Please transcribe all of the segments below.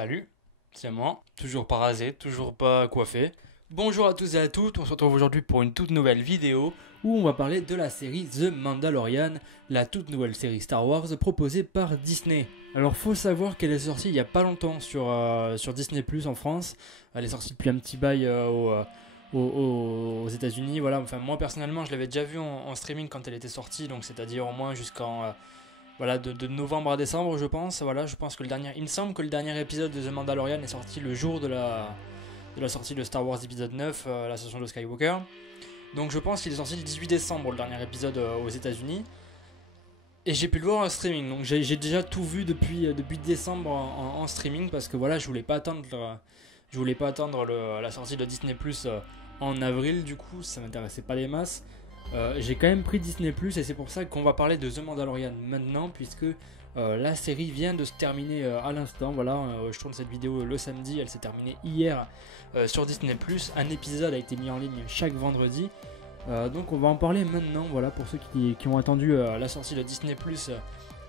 Salut, c'est moi, toujours pas rasé, toujours pas coiffé. Bonjour à tous et à toutes, on se retrouve aujourd'hui pour une toute nouvelle vidéo où on va parler de la série The Mandalorian, la toute nouvelle série Star Wars proposée par Disney. Alors faut savoir qu'elle est sortie il y a pas longtemps sur Disney Plus en France. Elle est sortie depuis un petit bail aux États-Unis. Voilà. Enfin, moi personnellement je l'avais déjà vue en streaming quand elle était sortie, donc c'est-à-dire au moins jusqu'en de novembre à décembre, je pense. Voilà, je pense que il me semble que le dernier épisode de The Mandalorian est sorti le jour de la sortie de Star Wars épisode 9, l'ascension de Skywalker. Donc je pense qu'il est sorti le 18 décembre, le dernier épisode aux États-Unis. Et j'ai pu le voir en streaming. Donc j'ai déjà tout vu depuis décembre en streaming parce que voilà, je voulais pas attendre la sortie de Disney Plus en avril. Du coup, ça m'intéressait pas les masses. J'ai quand même pris Disney Plus et c'est pour ça qu'on va parler de The Mandalorian maintenant, puisque la série vient de se terminer à l'instant. Voilà, je tourne cette vidéo le samedi, elle s'est terminée hier sur Disney Plus. Un épisode a été mis en ligne chaque vendredi, donc on va en parler maintenant. Voilà, pour ceux qui ont attendu la sortie de Disney Plus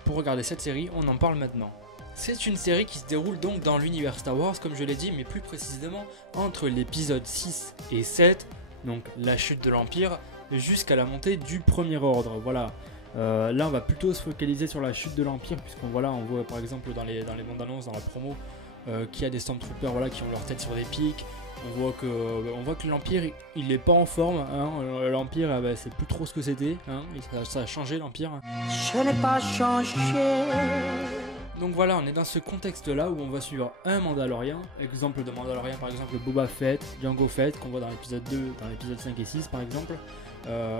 pour regarder cette série, on en parle maintenant. C'est une série qui se déroule donc dans l'univers Star Wars, comme je l'ai dit, mais plus précisément entre l'épisode 6 et 7, donc la chute de l'Empire, jusqu'à la montée du Premier Ordre. Voilà. Là on va plutôt se focaliser sur la chute de l'Empire, puisqu'on on voit par exemple dans les bandes annonces, dans la promo, qu'il y a des Stormtroopers qui ont leur tête sur des pics. On voit que l'Empire il est pas en forme, hein. L'Empire c'est plus trop ce que c'était, hein. Ça a changé l'Empire. Je n'ai pas changé. Donc voilà, on est dans ce contexte là où on va suivre un Mandalorian, exemple de Mandalorian par exemple Boba Fett, Jango Fett qu'on voit dans l'épisode 2, dans l'épisode 5 et 6 par exemple.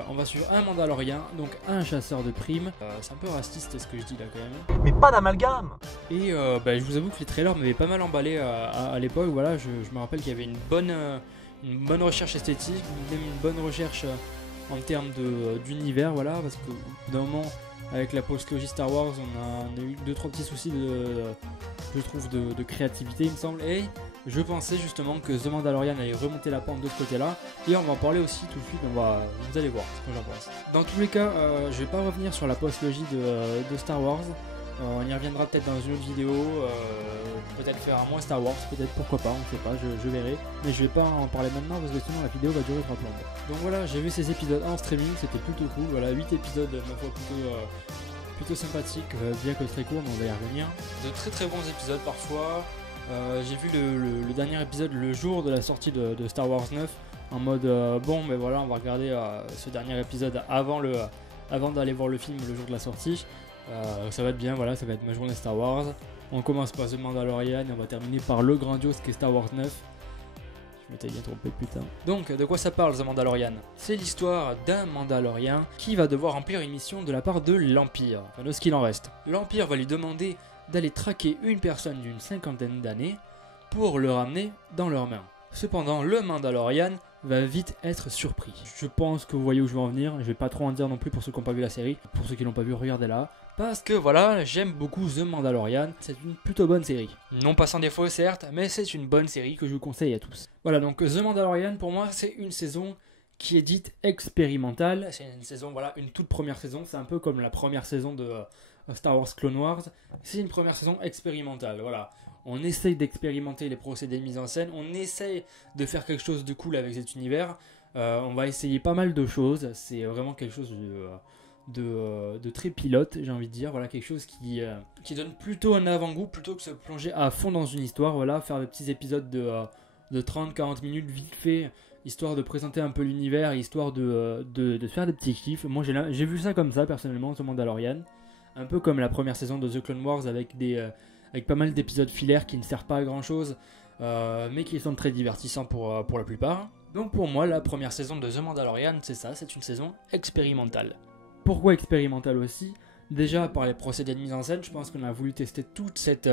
On va suivre un Mandalorian, donc un chasseur de primes. C'est un peu raciste ce que je dis là quand même. Mais pas d'amalgame. Et je vous avoue que les trailers m'avaient pas mal emballé à l'époque. Voilà, je me rappelle qu'il y avait une bonne recherche esthétique, même une bonne recherche en termes d'univers, voilà, parce que d'un moment avec la postlogie Star Wars on a eu 2-3 petits soucis je trouve de créativité il me semble, et je pensais justement que The Mandalorian allait remonter la pente de ce côté là, et on va en parler aussi tout de suite. Vous allez voir ce que j'en pense. Dans tous les cas, je vais pas revenir sur la postlogie de Star Wars. On y reviendra peut-être dans une autre vidéo, peut-être faire un moins Star Wars, peut-être, pourquoi pas, on sait pas, je verrai. Mais je vais pas en parler maintenant parce que sinon la vidéo va durer 3 plombes. Donc voilà, j'ai vu ces épisodes en streaming, c'était plutôt cool. Voilà, 8 épisodes, ma foi, plutôt sympathiques, bien que très court, mais on va y revenir. De très très bons épisodes parfois. J'ai vu le dernier épisode le jour de la sortie de Star Wars 9, en mode bon, mais voilà, on va regarder ce dernier épisode avant d'aller voir le film le jour de la sortie. Ça va être bien, voilà, ça va être ma journée Star Wars. On commence par The Mandalorian et on va terminer par le grandiose qui est Star Wars 9. Je m'étais bien trompé, putain. Donc, de quoi ça parle The Mandalorian? C'est l'histoire d'un Mandalorien qui va devoir remplir une mission de la part de l'Empire, enfin de ce qu'il en reste. L'Empire va lui demander d'aller traquer une personne d'une 50aine d'années pour le ramener dans leurs mains. Cependant, le Mandalorian va vite être surpris. Je pense que vous voyez où je veux en venir, je vais pas trop en dire non plus pour ceux qui n'ont pas vu la série. Pour ceux qui l'ont pas vu, regardez-la. Parce que voilà, j'aime beaucoup The Mandalorian, c'est une plutôt bonne série. Non pas sans défaut certes, mais c'est une bonne série que je vous conseille à tous. Voilà, donc The Mandalorian pour moi c'est une saison qui est dite expérimentale. C'est une saison, voilà, une toute première saison, c'est un peu comme la première saison de Star Wars Clone Wars. C'est une première saison expérimentale, voilà. On essaye d'expérimenter les procédés de mise en scène, on essaye de faire quelque chose de cool avec cet univers. On va essayer pas mal de choses, c'est vraiment quelque chose de très pilote, j'ai envie de dire. Voilà, quelque chose qui donne plutôt un avant-goût plutôt que se plonger à fond dans une histoire. Voilà, faire des petits épisodes de 30-40 minutes vite fait, histoire de présenter un peu l'univers, histoire de faire des petits kiffs. Moi j'ai vu ça comme ça personnellement, The Mandalorian. Un peu comme la première saison de The Clone Wars avec pas mal d'épisodes filaires qui ne servent pas à grand chose, mais qui sont très divertissants pour la plupart. Donc pour moi, la première saison de The Mandalorian, c'est ça, c'est une saison expérimentale. Pourquoi expérimentale aussi? Déjà par les procédés de mise en scène, je pense qu'on a voulu tester toute cette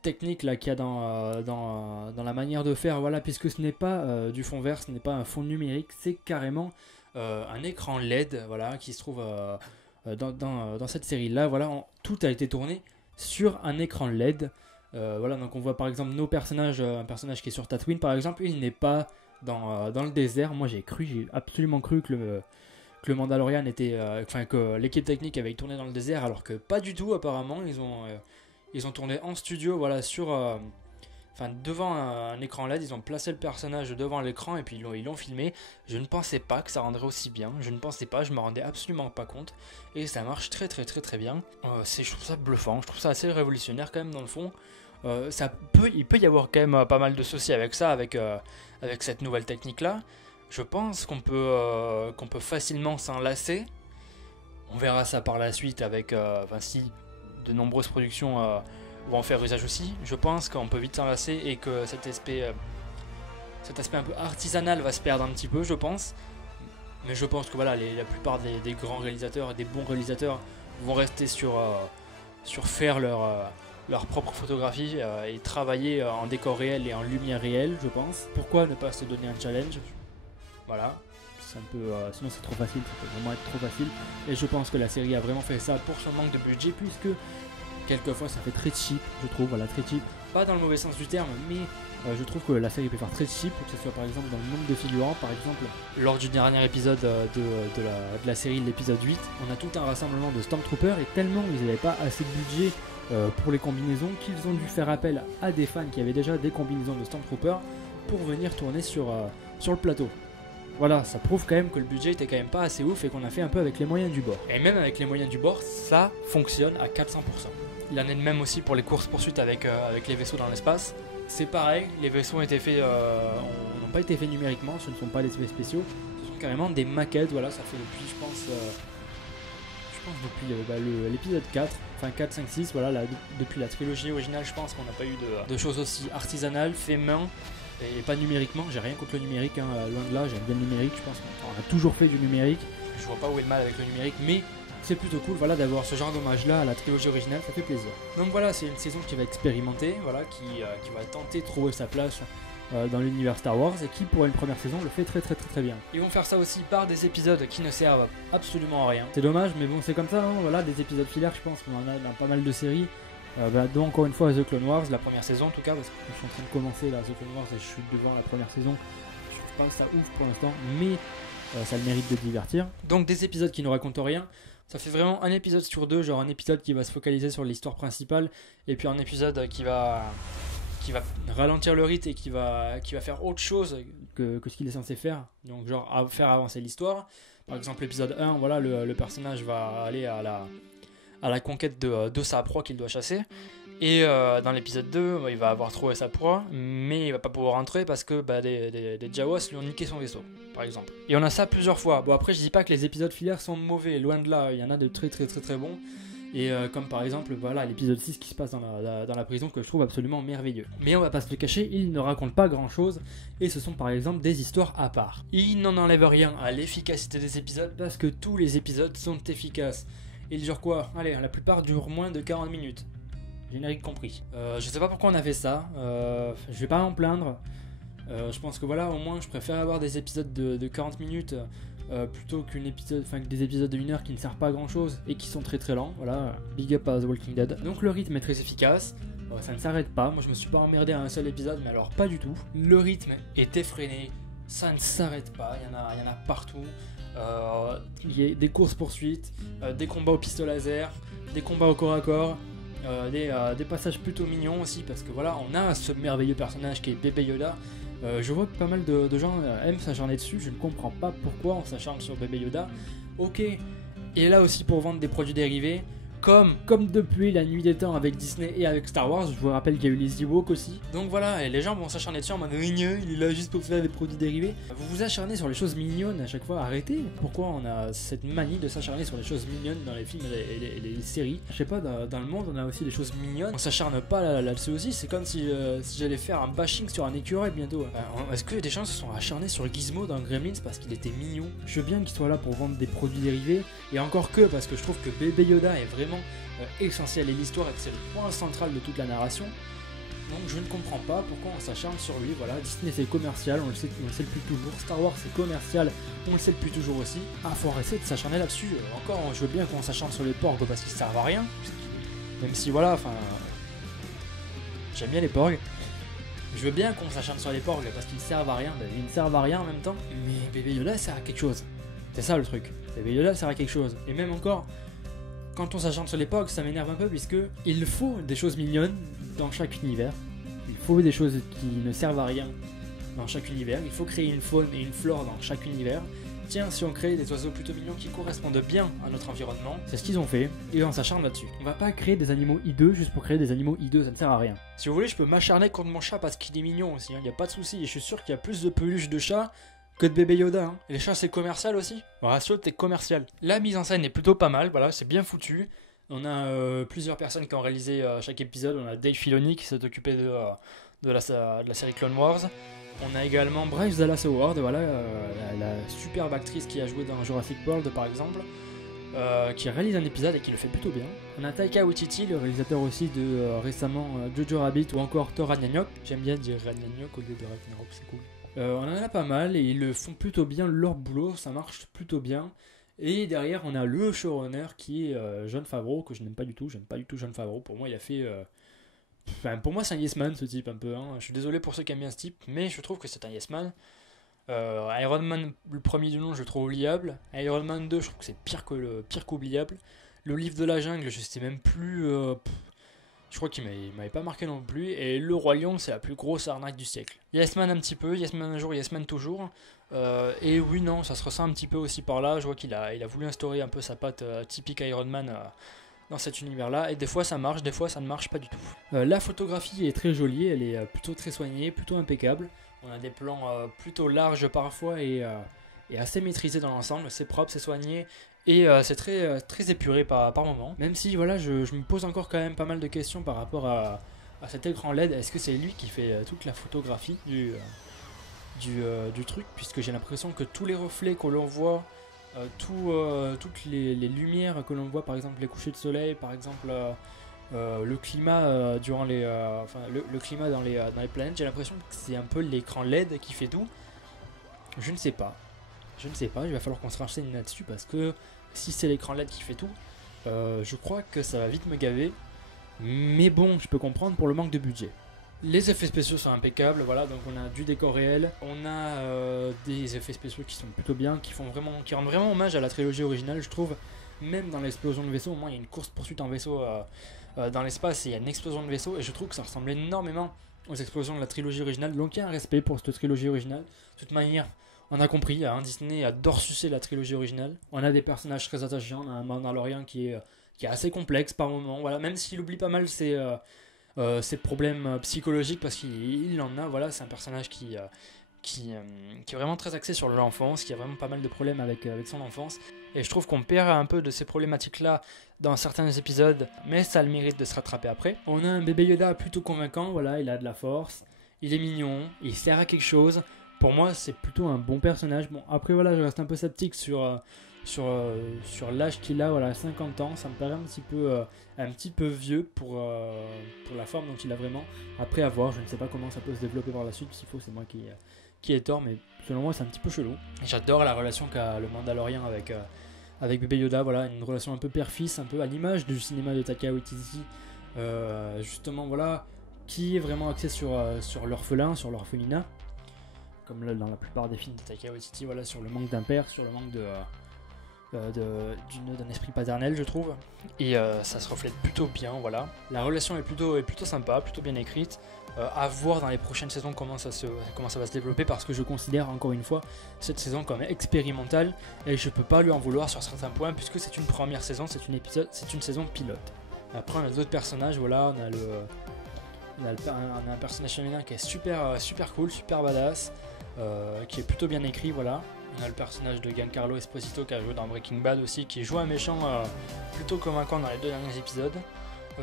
technique là qu'il y a dans la manière de faire, voilà, puisque ce n'est pas du fond vert, ce n'est pas un fond numérique, c'est carrément un écran LED, voilà, qui se trouve dans cette série là. Voilà, tout a été tourné sur un écran LED. Voilà, donc on voit par exemple nos personnages, un personnage qui est sur Tatooine par exemple, il n'est pas dans le désert. Moi j'ai absolument cru que le Mandalorian était, que l'équipe technique avait tourné dans le désert, alors que pas du tout apparemment. Ils ont tourné en studio, voilà, devant un écran LED, ils ont placé le personnage devant l'écran et puis ils l'ont filmé. Je ne pensais pas que ça rendrait aussi bien, je me rendais absolument pas compte et ça marche très très très très bien. Je trouve ça bluffant, je trouve ça assez révolutionnaire quand même dans le fond. Il peut y avoir quand même pas mal de soucis avec ça, avec cette nouvelle technique là. Je pense qu'on peut facilement s'en lasser. On verra ça par la suite avec si de nombreuses productions vont en faire usage aussi. Je pense qu'on peut vite s'en lasser et que cet aspect un peu artisanal va se perdre un petit peu, je pense. Mais je pense que voilà, la plupart des grands réalisateurs et des bons réalisateurs vont rester sur faire leur propre photographie et travailler en décor réel et en lumière réelle, je pense. Pourquoi ne pas se donner un challenge? Voilà. C'est un peu, sinon c'est trop facile, ça peut vraiment être trop facile. Et je pense que la série a vraiment fait ça pour son manque de budget, puisque quelquefois ça fait très cheap, je trouve, voilà, très cheap. Pas dans le mauvais sens du terme, mais je trouve que la série peut faire très cheap, que ce soit par exemple dans le nombre de figurants. Par exemple, lors du dernier épisode de la série, l'épisode 8, on a tout un rassemblement de Stormtroopers, et tellement ils n'avaient pas assez de budget pour les combinaisons qu'ils ont dû faire appel à des fans qui avaient déjà des combinaisons de Stormtroopers pour venir tourner sur le plateau. Voilà, ça prouve quand même que le budget était quand même pas assez ouf et qu'on a fait un peu avec les moyens du bord. Et même avec les moyens du bord, ça fonctionne à 400%. Il en est de même aussi pour les courses-poursuites avec les vaisseaux dans l'espace. C'est pareil, les vaisseaux n'ont pas été faits numériquement, ce ne sont pas des effets spéciaux, ce sont carrément des maquettes. Voilà, ça fait depuis, je pense depuis l'épisode 4, enfin 4, 5, 6, voilà, depuis la trilogie originale, je pense qu'on n'a pas eu de choses aussi artisanales, fait main. Et pas numériquement, j'ai rien contre le numérique, hein, loin de là, j'aime bien le numérique, je pense qu'on a toujours fait du numérique, je vois pas où est le mal avec le numérique, mais c'est plutôt cool, voilà, d'avoir ce genre d'hommage là à la trilogie originale, ça fait plaisir. Donc voilà, c'est une saison qui va expérimenter, voilà, qui va tenter de trouver sa place dans l'univers Star Wars, et qui pour une première saison le fait très très très très bien. Ils vont faire ça aussi par des épisodes qui ne servent absolument à rien. C'est dommage, mais bon, c'est comme ça, hein, voilà, des épisodes filaires, je pense qu'on en a dans pas mal de séries. Donc encore une fois The Clone Wars, la première saison en tout cas, parce que je suis en train de commencer là, The Clone Wars, et je suis devant la première saison. Je trouve pas ça ouf pour l'instant, mais ça a le mérite de divertir. Donc des épisodes qui ne racontent rien, ça fait vraiment un épisode sur deux, genre un épisode qui va se focaliser sur l'histoire principale, et puis un épisode qui va ralentir le rythme et qui va faire autre chose que ce qu'il est censé faire, donc genre faire avancer l'histoire. Par exemple l'épisode 1, voilà, le personnage va aller à la conquête de sa proie qu'il doit chasser. Et dans l'épisode 2, il va avoir trouvé sa proie, mais il va pas pouvoir rentrer parce que des Jawas lui ont niqué son vaisseau, par exemple. Et on a ça plusieurs fois. Bon, après, je dis pas que les épisodes filaires sont mauvais, loin de là, il y en a de très très très très bons. Et comme par exemple, voilà, l'épisode 6 qui se passe dans la prison, que je trouve absolument merveilleux. Mais on va pas se le cacher, il ne raconte pas grand chose, et ce sont par exemple des histoires à part. Il n'en enlève rien à l'efficacité des épisodes, parce que tous les épisodes sont efficaces. Ils durent quoi? Allez, la plupart durent moins de 40 minutes. Générique compris. Je sais pas pourquoi on a fait ça. Je vais pas m'en plaindre. Je pense que voilà, au moins je préfère avoir des épisodes de 40 minutes plutôt que des épisodes de 1 heure qui ne servent pas à grand chose et qui sont très très lents. Voilà, big up à The Walking Dead. Donc le rythme est très efficace. Ça ne s'arrête pas. Moi je me suis pas emmerdé à un seul épisode, mais alors pas du tout. Le rythme est effréné. Ça ne s'arrête pas. Il y en a partout. Il y a des courses-poursuites, des combats au pistolet laser, des combats au corps à corps, des passages plutôt mignons aussi, parce que voilà, on a ce merveilleux personnage qui est Baby Yoda. Je vois que pas mal de gens aiment s'acharner dessus, je ne comprends pas pourquoi on s'acharne sur Baby Yoda. Ok, il est là aussi pour vendre des produits dérivés, comme depuis la nuit des temps avec Disney et avec Star Wars. Je vous rappelle qu'il y a eu les Ewoks aussi. Donc voilà, et les gens vont s'acharner dessus en mode migneux, il est là juste pour faire des produits dérivés. Vous vous acharnez sur les choses mignonnes à chaque fois, arrêtez. Pourquoi on a cette manie de s'acharner sur les choses mignonnes dans les films et les séries? Je sais pas, dans le monde on a aussi des choses mignonnes. On s'acharne pas là-dessus aussi, c'est comme si j'allais faire un bashing sur un écureuil bientôt. Est-ce que des gens se sont acharnés sur Gizmo dans Gremlins parce qu'il était mignon? Je veux bien qu'il soit là pour vendre des produits dérivés, et encore que, parce que je trouve que Baby Yoda est vraiment essentiel et l'histoire et que c'est le point central de toute la narration. Donc je ne comprends pas pourquoi on s'acharne sur lui. Voilà, Disney c'est commercial, on le sait depuis toujours. Star Wars c'est commercial, on le sait depuis toujours aussi. Faut arrêter de s'acharner là-dessus. Encore, je veux bien qu'on s'acharne sur les porgs parce qu'ils servent à rien, même si voilà, j'aime bien les porgs. Je veux bien qu'on s'acharne sur les porgs parce qu'ils servent à rien, ils ne servent à rien en même temps. Mais Baby Yoda sert à quelque chose. C'est ça le truc. Baby Yoda sert à quelque chose. Et même encore, Quand on s'acharne sur l'époque, ça m'énerve un peu puisque il faut des choses mignonnes dans chaque univers. Il faut des choses qui ne servent à rien dans chaque univers. Il faut créer une faune et une flore dans chaque univers. Tiens, si on crée des oiseaux plutôt mignons qui correspondent bien à notre environnement, c'est ce qu'ils ont fait, et on s'acharne là-dessus. On va pas créer des animaux hideux juste pour créer des animaux hideux, ça ne sert à rien. Si vous voulez, je peux m'acharner contre mon chat parce qu'il est mignon aussi, il y a pas de souci. Et je suis sûr qu'il y a plus de peluches de chats que de bébé Yoda. Hein. Et les chats, c'est commercial aussi. Le ratio, c'est commercial. La mise en scène est plutôt pas mal, voilà, c'est bien foutu. On a plusieurs personnes qui ont réalisé chaque épisode. On a Dave Filoni qui s'est occupé de la série Clone Wars. On a également Bryce Dallas Howard, voilà, la superbe actrice qui a joué dans Jurassic World par exemple, qui réalise un épisode et qui le fait plutôt bien. On a Taika Waititi, le réalisateur aussi de récemment Jojo Rabbit ou encore Thor Ragnarok. J'aime bien dire Ragnarok au lieu de Ragnarok, c'est cool. On en a pas mal et ils le font plutôt bien leur boulot, ça marche plutôt bien. Et derrière on a le showrunner qui est Jon Favreau, que je n'aime pas du tout, j'aime pas du tout Jon Favreau. Pour moi il a fait... Enfin, pour moi c'est un yes man ce type un peu, hein. Je suis désolé pour ceux qui aiment bien ce type, mais je trouve que c'est un yes man. Iron Man, le premier du nom, je le trouve oubliable. Iron Man 2, je trouve que c'est pire qu'oubliable. Le livre de la jungle, je sais même plus... je crois qu'il m'avait pas marqué non plus. Et le Roi Lion, c'est la plus grosse arnaque du siècle. Yes man un petit peu, yes man un jour, yes man toujours. Et oui, non, ça se ressent un petit peu aussi par là. Je vois qu'il a voulu instaurer un peu sa patte typique Iron Man dans cet univers-là. Et des fois ça marche, des fois ça ne marche pas du tout. La photographie est très jolie, elle est plutôt très soignée, plutôt impeccable. On a des plans plutôt larges parfois et assez maîtrisés dans l'ensemble. C'est propre, c'est soigné. Et c'est très épuré par moment. Même si voilà, je me pose encore quand même pas mal de questions par rapport à cet écran LED. Est-ce que c'est lui qui fait toute la photographie du truc? Puisque j'ai l'impression que tous les reflets que l'on voit, toutes les lumières que l'on voit, par exemple les couchers de soleil, par exemple le climat durant le climat dans les planètes, j'ai l'impression que c'est un peu l'écran LED qui fait tout. Je ne sais pas, il va falloir qu'on se renseigne là-dessus parce que si c'est l'écran LED qui fait tout, je crois que ça va vite me gaver. Mais bon, je peux comprendre pour le manque de budget. Les effets spéciaux sont impeccables, voilà, donc on a du décor réel, on a des effets spéciaux qui sont plutôt bien, qui rendent vraiment hommage à la trilogie originale, je trouve. Même dans l'explosion de vaisseau, au moins il y a une course-poursuite en vaisseau dans l'espace et il y a une explosion de vaisseau, et je trouve que ça ressemble énormément aux explosions de la trilogie originale, donc il y a un respect pour cette trilogie originale. De toute manière, on a compris, hein, Disney adore sucer la trilogie originale. On a des personnages très attachants, on a un Mandalorian qui est assez complexe par moments, voilà, même s'il oublie pas mal ses problèmes psychologiques parce qu'il en a, voilà, c'est un personnage qui est vraiment très axé sur l'enfance, qui a vraiment pas mal de problèmes avec son enfance, et je trouve qu'on perd un peu de ces problématiques là dans certains épisodes, mais ça a le mérite de se rattraper après. On a un bébé Yoda plutôt convaincant, voilà, il a de la force, il est mignon, il sert à quelque chose. Pour moi c'est plutôt un bon personnage. Bon, après voilà, je reste un peu sceptique sur l'âge qu'il a, voilà, 50 ans, ça me paraît un petit peu vieux pour la forme dont il a vraiment. Après à voir, je ne sais pas comment ça peut se développer par la suite, s'il faut c'est moi qui ai tort, mais selon moi c'est un petit peu chelou. J'adore la relation qu'a le Mandalorian avec bébé Yoda, voilà, une relation un peu père-fils, un peu à l'image du cinéma de Taika Waititi, justement voilà, qui est vraiment axé sur l'orphelin, sur l'orphelinat, comme là, dans la plupart des films de Taika Waititi, voilà, sur le manque d'un père, sur le manque d'un esprit paternel, je trouve, et ça se reflète plutôt bien, voilà. La relation est plutôt sympa, plutôt bien écrite. À voir dans les prochaines saisons comment ça va se développer, parce que je considère encore une fois cette saison comme expérimentale et je peux pas lui en vouloir sur certains points puisque c'est une première saison, c'est une saison pilote. Après on a d'autres personnages, voilà, on a un personnage féminin qui est super cool, super badass, qui est plutôt bien écrit, voilà. On a le personnage de Giancarlo Esposito qui a joué dans Breaking Bad aussi, qui joue un méchant plutôt convaincant dans les 2 derniers épisodes.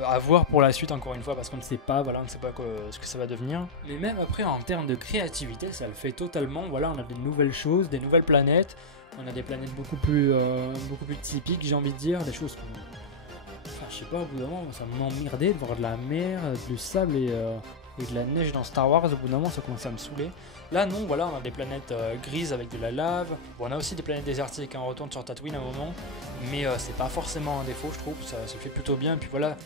À voir pour la suite encore une fois parce qu'on ne sait pas, voilà, on ne sait pas ce que ça va devenir. Mais même après en termes de créativité, ça le fait totalement. Voilà, on a des nouvelles choses, des nouvelles planètes. On a des planètes beaucoup plus typiques, j'ai envie de dire, des choses. Enfin, je sais pas, au bout d'un moment, ça m'emmerdait de voir de la mer, du sable et de la neige dans Star Wars. Au bout d'un moment, ça commençait à me saouler. Là, non, voilà, on a des planètes grises avec de la lave. Bon, on a aussi des planètes désertiques, hein, on retourne sur Tatooine à un moment. Mais c'est pas forcément un défaut, je trouve. Ça se fait plutôt bien. Et puis voilà,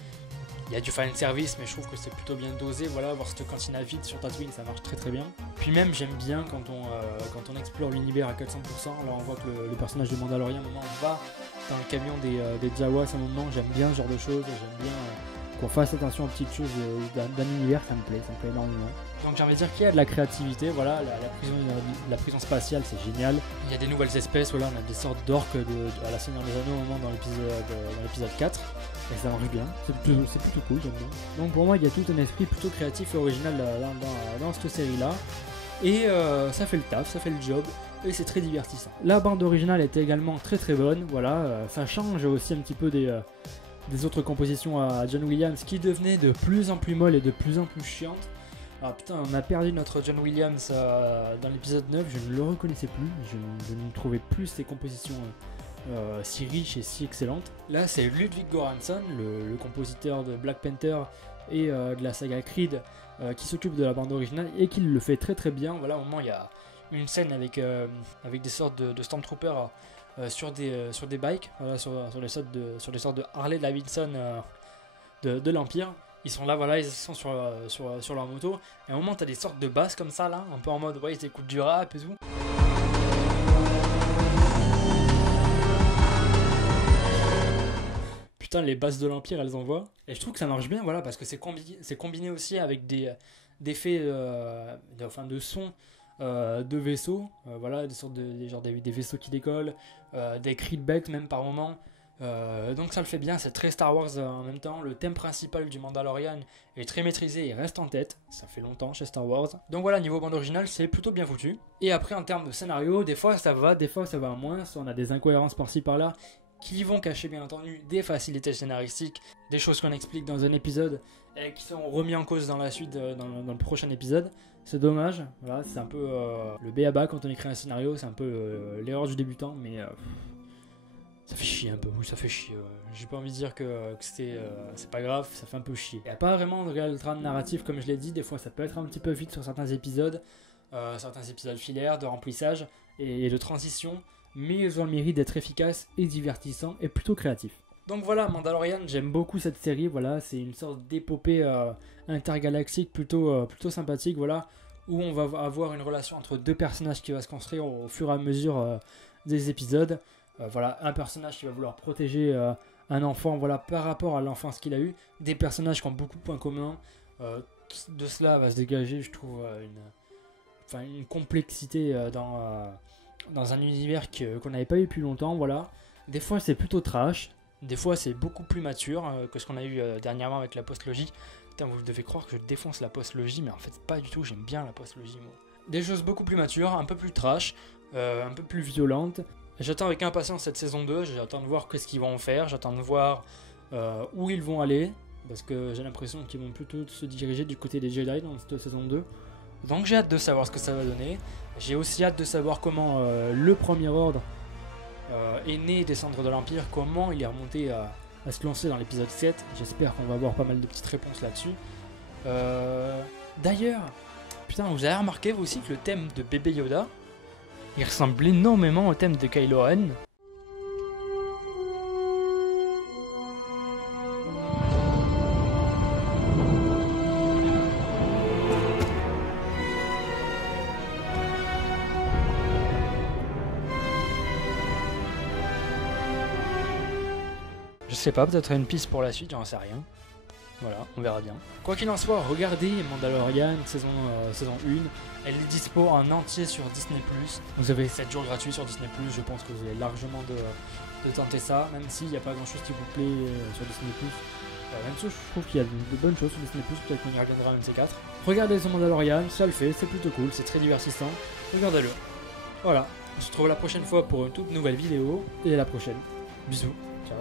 il y a du fan service, mais je trouve que c'est plutôt bien dosé. Voilà, voir cette cantina vide sur Tatooine, ça marche très bien. Puis même, j'aime bien quand on explore l'univers à 400%. Là, on voit que le personnage de Mandalorian, à un moment, va dans le camion des Jawas à un moment. J'aime bien ce genre de choses, j'aime bien qu'on fasse attention aux petites choses d'un univers, ça me plaît énormément. Donc j'ai envie de dire qu'il y a de la créativité, voilà, la prison spatiale c'est génial. Il y a des nouvelles espèces, voilà, on a des sortes d'orques à la Seigneur des Anneaux au moment dans l'épisode 4. Et ça marche bien, c'est plutôt cool, j'aime bien. Donc pour moi il y a tout un esprit plutôt créatif et original dans cette série là. Et ça fait le taf, ça fait le job. Et c'est très divertissant. La bande originale était également très très bonne, voilà, ça change aussi un petit peu des autres compositions à John Williams qui devenaient de plus en plus molles et de plus en plus chiantes. Ah putain, on a perdu notre John Williams dans l'épisode 9, je ne le reconnaissais plus, je ne trouvais plus ses compositions si riches et si excellentes. Là c'est Ludwig Göransson, le compositeur de Black Panther et de la saga Creed, qui s'occupe de la bande originale et qui le fait très très bien. Voilà, au moment il y a une scène avec des sortes de Stormtroopers sur des bikes, voilà, sur des sortes de Harley Davidson de l'Empire. Ils sont là, voilà, ils sont sur leur moto. Et à un moment, t'as des sortes de basses comme ça, là, un peu en mode, ouais, ils écoutent du rap et tout. Putain, les basses de l'Empire, elles envoient. Et je trouve que ça marche bien, voilà, parce que c'est combiné aussi avec des effets de son de vaisseaux, voilà, des sortes des vaisseaux qui décollent, des cris de bêtes même par moment. Donc ça le fait bien, c'est très Star Wars en même temps. Le thème principal du Mandalorian est très maîtrisé et reste en tête. Ça fait longtemps chez Star Wars. Donc voilà, niveau bande originale, c'est plutôt bien foutu. Et après, en termes de scénario, des fois ça va, des fois ça va moins. On a des incohérences par-ci par-là qui vont cacher bien entendu des facilités scénaristiques, des choses qu'on explique dans un épisode et qui sont remis en cause dans la suite, dans le prochain épisode. C'est dommage, voilà, c'est un peu le b.a.-ba quand on écrit un scénario, c'est un peu l'erreur du débutant, mais ça fait chier un peu, oui ça fait chier. J'ai pas envie de dire que c'est pas grave, ça fait un peu chier. Il n'y a pas vraiment de réel trame narratif comme je l'ai dit, des fois ça peut être un petit peu vite sur certains épisodes filaires, de remplissage et de transition, mais ils ont le mérite d'être efficaces et divertissants et plutôt créatifs. Donc voilà, Mandalorian, j'aime beaucoup cette série, voilà, c'est une sorte d'épopée intergalactique plutôt sympathique, voilà, où on va avoir une relation entre deux personnages qui va se construire au fur et à mesure des épisodes. Voilà, un personnage qui va vouloir protéger un enfant, voilà, par rapport à l'enfance qu'il a eu, des personnages qui ont beaucoup de points communs. De cela va se dégager, je trouve, une complexité dans un univers qu'on n'avait pas eu depuis longtemps, voilà. Des fois c'est plutôt trash, des fois c'est beaucoup plus mature que ce qu'on a eu dernièrement avec la post-logie. Putain, vous devez croire que je défonce la post-logie, mais en fait pas du tout, j'aime bien la post-logie moi. Des choses beaucoup plus matures, un peu plus trash, un peu plus violentes. J'attends avec impatience cette saison 2, j'attends de voir ce qu'ils vont en faire, j'attends de voir où ils vont aller, parce que j'ai l'impression qu'ils vont plutôt se diriger du côté des Jedi dans cette saison 2. Donc j'ai hâte de savoir ce que ça va donner. J'ai aussi hâte de savoir comment le Premier Ordre est né des cendres de l'Empire, comment il est remonté à se lancer dans l'épisode 7. J'espère qu'on va avoir pas mal de petites réponses là-dessus. D'ailleurs, putain, vous avez remarqué vous aussi que le thème de bébé Yoda, il ressemble énormément au thème de Kylo Ren. Je sais pas, peut-être une piste pour la suite, j'en sais rien. Voilà, on verra bien. Quoi qu'il en soit, regardez Mandalorian saison 1. Elle est dispo en entier sur Disney+. Vous avez 7 jours gratuits sur Disney+. Je pense que vous avez largement de tenter ça, même s'il n'y a pas grand chose qui vous plaît sur Disney+. Même si je trouve qu'il y a de bonnes choses sur Disney+, peut-être qu'on y reviendra un de ces 4. Regardez ce Mandalorian, ça le fait, c'est plutôt cool, c'est très divertissant. Regardez-le. Voilà, on se retrouve la prochaine fois pour une toute nouvelle vidéo. Et à la prochaine. Bisous. Ciao.